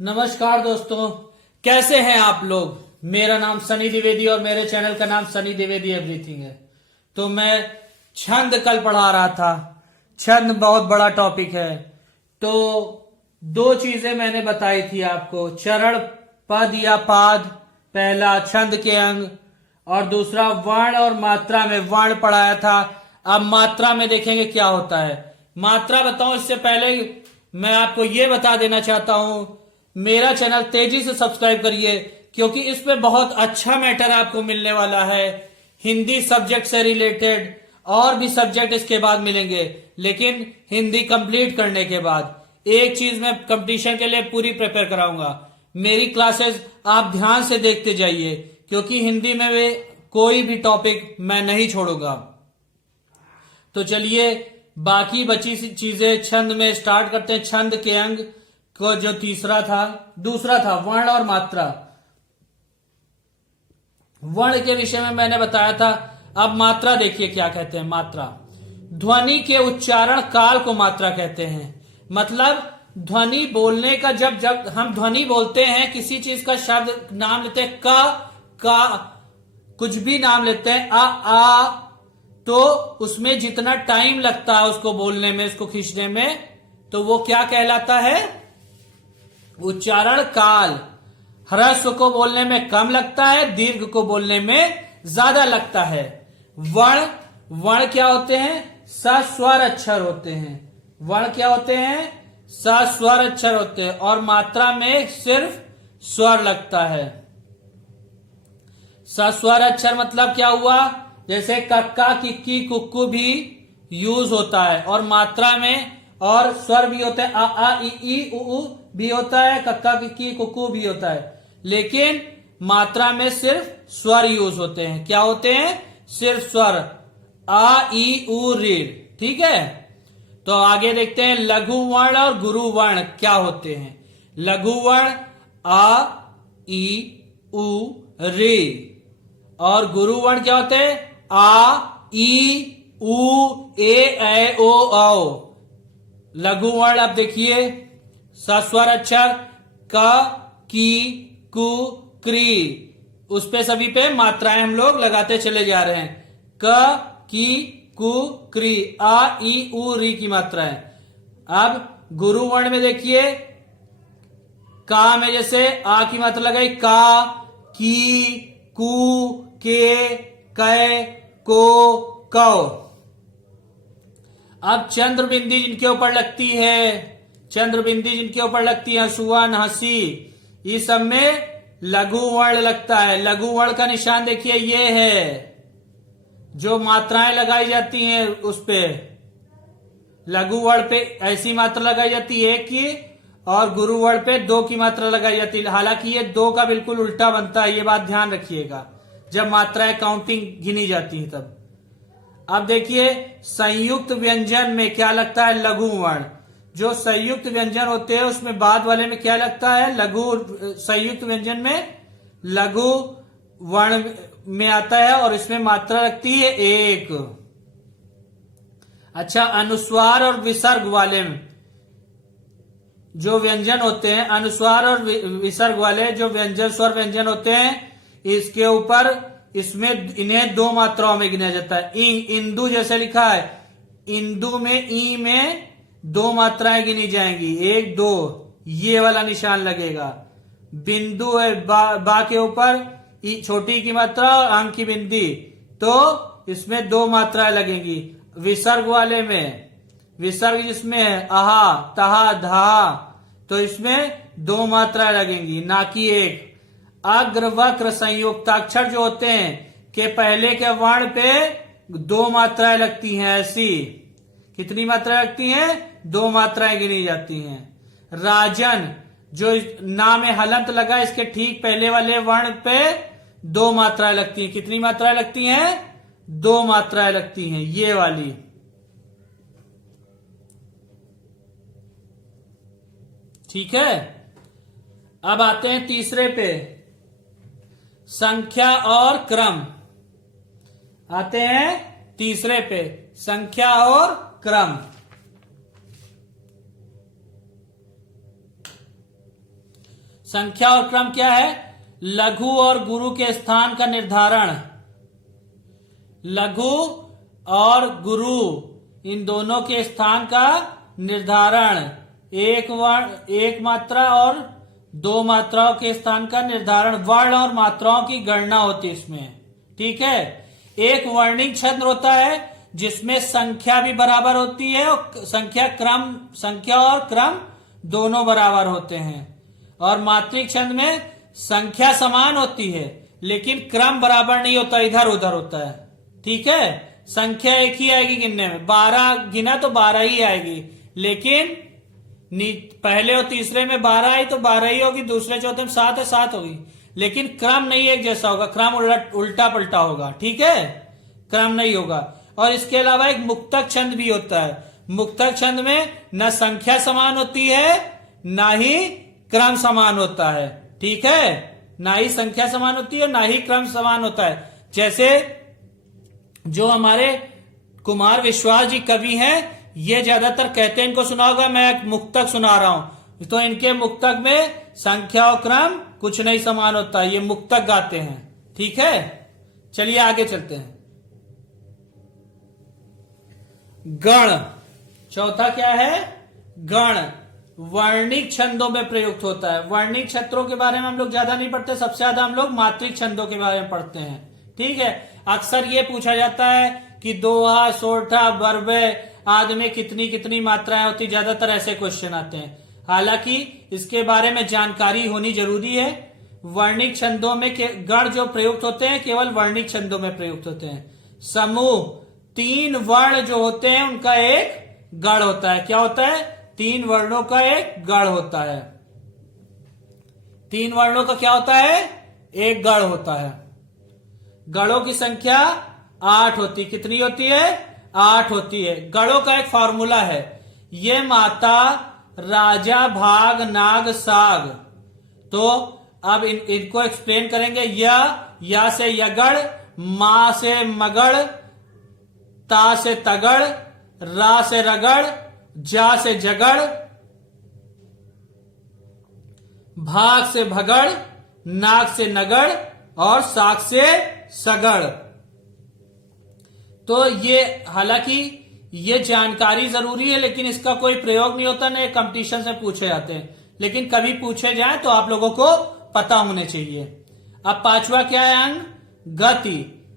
नमस्कार दोस्तों, कैसे हैं आप लोग। मेरा नाम सनी द्विवेदी और मेरे चैनल का नाम सनी द्विवेदी एवरीथिंग है। तो मैं छंद कल पढ़ा रहा था। छंद बहुत बड़ा टॉपिक है। तो दो चीजें मैंने बताई थी आपको, चरण पद या पाद, पहला छंद के अंग और दूसरा वर्ण और मात्रा में वर्ण पढ़ाया था। अब मात्रा में देखेंगे क्या होता है। मात्रा बताऊं इससे पहले मैं आपको यह बता देना चाहता हूं, मेरा चैनल तेजी से सब्सक्राइब करिए क्योंकि इस पे बहुत अच्छा मैटर आपको मिलने वाला है। हिंदी सब्जेक्ट से रिलेटेड और भी सब्जेक्ट इसके बाद मिलेंगे, लेकिन हिंदी कंप्लीट करने के बाद एक चीज मैं कंपटीशन के लिए पूरी प्रिपेयर कराऊंगा। मेरी क्लासेस आप ध्यान से देखते जाइए क्योंकि हिंदी में वे कोई भी टॉपिक मैं नहीं छोड़ूंगा। तो चलिए बाकी बची सी चीजें छंद में स्टार्ट करते हैं। छंद के अंग को जो दूसरा था वर्ण और मात्रा। वर्ण के विषय में मैंने बताया था। अब मात्रा देखिए क्या कहते हैं। मात्रा ध्वनि के उच्चारण काल को मात्रा कहते हैं। मतलब ध्वनि बोलने का जब हम ध्वनि बोलते हैं, किसी चीज का शब्द नाम लेते हैं, का कुछ भी नाम लेते हैं, आ, तो उसमें जितना टाइम लगता है उसको बोलने में, उसको खींचने में, तो वो क्या कहलाता है, उच्चारण काल। ह्रस्व को बोलने में कम लगता है, दीर्घ को बोलने में ज्यादा लगता है। वर्ण क्या होते हैं, सस्वर अक्षर होते हैं। वर्ण क्या होते हैं, सस्वर अक्षर होते हैं और मात्रा में सिर्फ स्वर लगता है। सस्वर अक्षर मतलब क्या हुआ, जैसे कक्का किक्की कुक्कू भी यूज होता है और मात्रा में, और स्वर भी होते हैं, आ ई उ भी होता है, कक्का किक्की कुक्कू भी होता है, लेकिन मात्रा में सिर्फ स्वर यूज होते हैं। क्या होते हैं, सिर्फ स्वर, आ ई उ रीढ़। ठीक है, तो आगे देखते हैं लघु वर्ण और गुरु वर्ण क्या होते हैं। लघु वर्ण आ ई उ रे और गुरु वर्ण क्या होते हैं, आ ई उ ए ओ औ। लघु वर्ण अब देखिए, सस्वर अक्षर क की कु क्री, उस पे सभी पे मात्राएं हम लोग लगाते चले जा रहे हैं। क की कु क्री, आ ई उ री की मात्राएं। अब गुरु वर्ण में देखिए, का में जैसे आ की मात्रा लगाई, का की कु के कै को कौ। अब चंद्र बिंदी जिनके ऊपर लगती है, चंद्र बिंदी जिनके ऊपर लगती है, हंसुआ हंसी, इस सब में लघु वर्ण लगता है। लघु वर्ण का निशान देखिए, ये है जो मात्राएं लगाई जाती हैं उस पे। लघु वर्ण पे ऐसी मात्रा लगाई जाती है एक की, और गुरु वर्ण पे दो की मात्रा लगाई जाती है। हालांकि ये दो का बिल्कुल उल्टा बनता है, ये बात ध्यान रखिएगा जब मात्राएं काउंटिंग गिनी जाती है तब। अब देखिए संयुक्त व्यंजन में क्या लगता है, लघु वर्ण। जो संयुक्त व्यंजन होते हैं उसमें बाद वाले में क्या लगता है, लघु। संयुक्त व्यंजन में लघु वर्ण में आता है और इसमें मात्रा लगती है एक। अच्छा, अनुस्वार और विसर्ग वाले में जो व्यंजन होते हैं, अनुस्वार और विसर्ग वाले जो व्यंजन, स्वर व्यंजन होते हैं, इसके ऊपर इसमें इन्हें दो मात्राओं में गिना जाता है। इंदु जैसे लिखा है, इंदु में ई में दो मात्राएं गिनी जाएंगी, एक दो, ये वाला निशान लगेगा। बिंदु है बा के ऊपर छोटी की मात्रा और अंग की बिंदी, तो इसमें दो मात्राएं लगेंगी। विसर्ग वाले में, विसर्ग जिसमें है अहा तहा धा, तो इसमें दो मात्राएं लगेंगी ना कि एक। अग्र वक्र संयुक्ताक्षर जो होते हैं के पहले के वर्ण पे दो मात्राएं लगती हैं, ऐसी। कितनी मात्राएं लगती हैं, दो मात्राएं गिनी जाती हैं। राजन जो ना में हलंत लगा, इसके ठीक पहले वाले वर्ण पे दो मात्राएं लगती हैं। कितनी मात्राएं लगती हैं, दो मात्राएं लगती हैं, ये वाली। ठीक है, अब आते हैं तीसरे पे, संख्या और क्रम। आते हैं तीसरे पे, संख्या और क्रम। संख्या और क्रम क्या है? लघु और गुरु के स्थान का निर्धारण। लघु और गुरु इन दोनों के स्थान का निर्धारण। एक मात्रा और दो मात्राओं के स्थान का निर्धारण। वर्ण और मात्राओं की गणना होती है इसमें। ठीक है। एक वर्णिक छंद होता है जिसमें संख्या भी बराबर होती है और संख्या और क्रम दोनों बराबर होते हैं। और मात्रिक छंद में संख्या समान होती है लेकिन क्रम बराबर नहीं होता, इधर उधर होता है। ठीक है। संख्या एक ही आएगी गिनने में, 12 गिना तो 12 ही आएगी, लेकिन पहले और तीसरे में 12 आई तो 12 ही होगी, दूसरे चौथे में 7 है 7 होगी, लेकिन क्रम नहीं एक जैसा होगा, क्रम उल्टा पलटा होगा। ठीक है। क्रम नहीं होगा। और इसके अलावा एक मुक्तक छंद भी होता है। मुक्तक छंद में न संख्या समान होती है ना ही क्रम समान होता है। ठीक है। ना ही संख्या समान होती है ना ही क्रम समान होता है। जैसे जो हमारे कुमार विश्वास जी कवि हैं, ये ज्यादातर कहते हैं, इनको सुना होगा, मैं एक मुक्तक सुना रहा हूं तो इनके मुक्तक में संख्या और क्रम कुछ नहीं समान होता, ये मुक्तक गाते हैं। ठीक है। चलिए आगे चलते हैं। गण, चौथा क्या है? गण वर्णिक छंदों में प्रयुक्त होता है। वर्णिक छंदों के बारे में हम लोग ज्यादा नहीं पढ़ते, सबसे ज्यादा हम लोग मात्रिक छंदों के बारे में पढ़ते हैं। ठीक है। अक्सर ये पूछा जाता है कि दोहा, सोरठा, बरबे आदि में कितनी कितनी मात्राएं होती, ज्यादातर ऐसे क्वेश्चन आते हैं। हालांकि इसके बारे में जानकारी होनी जरूरी है। वर्णिक छंदों में गण जो प्रयुक्त होते हैं केवल वर्णिक छंदों में प्रयुक्त होते हैं। समूह 3 वर्ण जो होते हैं उनका एक गण होता है। क्या होता है? 3 वर्णों का एक गण होता है। 3 वर्णों का क्या होता है? एक गण होता है। गणों की संख्या 8 होती। कितनी होती है? 8 होती है। गणों का एक फॉर्मूला है, ये माता राजा भाग नाग साग। तो अब इनको एक्सप्लेन करेंगे। या से यगड़, मा से मगड़, ता से तगड़, रा से रगड़, जा से जगड़, भाग से भगड़, नाग से नगड़ और साग से सगड़। तो ये हालांकि ये जानकारी जरूरी है लेकिन इसका कोई प्रयोग नहीं होता, ना कंपटीशन से पूछे जाते हैं, लेकिन कभी पूछे जाए तो आप लोगों को पता होने चाहिए। अब पांचवा क्या है अंग? गति।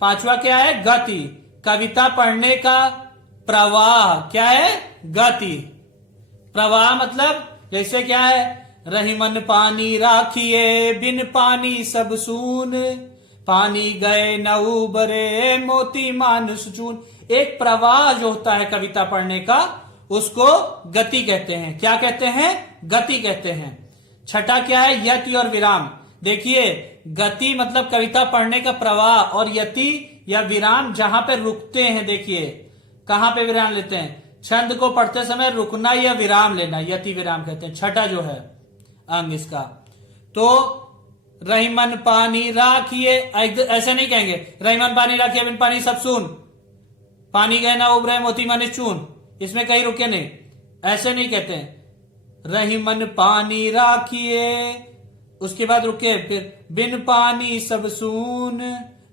पांचवा क्या है? गति। कविता पढ़ने का प्रवाह क्या है? गति। प्रवाह मतलब जैसे क्या है? रहीमन पानी राखिए, बिन पानी सब सून, पानी गए न उबरे, मोती मानुष चून। एक प्रवाह जो होता है कविता पढ़ने का उसको गति कहते हैं। क्या कहते हैं? गति कहते हैं। छठा क्या है? यति और विराम। देखिए गति मतलब कविता पढ़ने का प्रवाह, और यति या विराम जहां पे रुकते हैं। देखिए कहां पे विराम लेते हैं? छंद को पढ़ते समय रुकना या विराम लेना, यति विराम कहते हैं। छठा जो है अंग इसका। तो रहीमन पानी राखिए, ऐसे नहीं कहेंगे रहीमन पानी राखिए बिन पानी सब सून, पानी गए ना उबरे मोती माने चून, इसमें कहीं रुके नहीं, ऐसे नहीं कहते हैं। रहीमन पानी राखिए, उसके बाद रुके, फिर बिन पानी सब सून,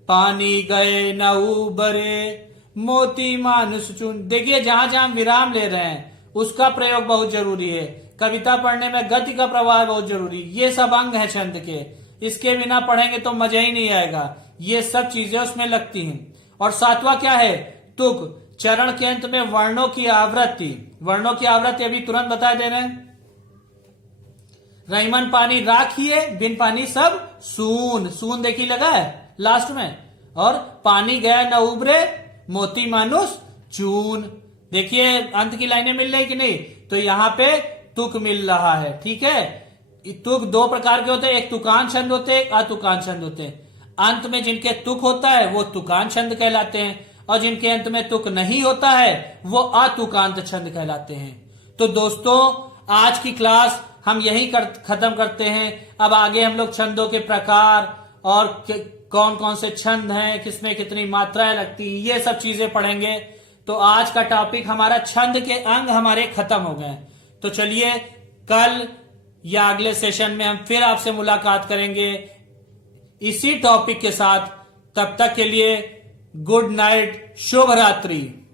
पानी गए न उबरे, मोती मानुष चून। देखिए जहां जहां विराम ले रहे हैं उसका प्रयोग बहुत जरूरी है। कविता पढ़ने में गति का प्रवाह बहुत जरूरी। ये सब अंग है छंद के, इसके बिना पढ़ेंगे तो मजा ही नहीं आएगा। ये सब चीजें उसमें लगती हैं। और सातवां क्या है? तुक। चरण के अंत में वर्णों की आवृत्ति। वर्णों की आवृत्ति अभी तुरंत बता दे रहे हैं। रहीमन पानी राखिए, बिन पानी सब सून। सून देखिए लगा है लास्ट में। और पानी गया न उबरे, मोती मानुष चून। देखिए अंत की लाइनें मिल रही कि नहीं? तो यहां पे तुक मिल रहा है। ठीक है। तुक 2 प्रकार के होते हैं, एक तुकान छंद होते हैं, एक अतुकान छंद होते हैं। अंत में जिनके तुक होता है वो तुकान छंद कहलाते हैं, और जिनके अंत में तुक नहीं होता है वो अतुकांत छंद कहलाते हैं। तो दोस्तों आज की क्लास हम यही खत्म करते हैं। अब आगे हम लोग छंदों के प्रकार और कौन कौन से छंद हैं, किसमें कितनी मात्राएं लगती, ये सब चीजें पढ़ेंगे। तो आज का टॉपिक हमारा छंद के अंग हमारे खत्म हो गए। तो चलिए कल या अगले सेशन में हम फिर आपसे मुलाकात करेंगे इसी टॉपिक के साथ। तब तक के लिए गुड नाइट, शुभ रात्रि।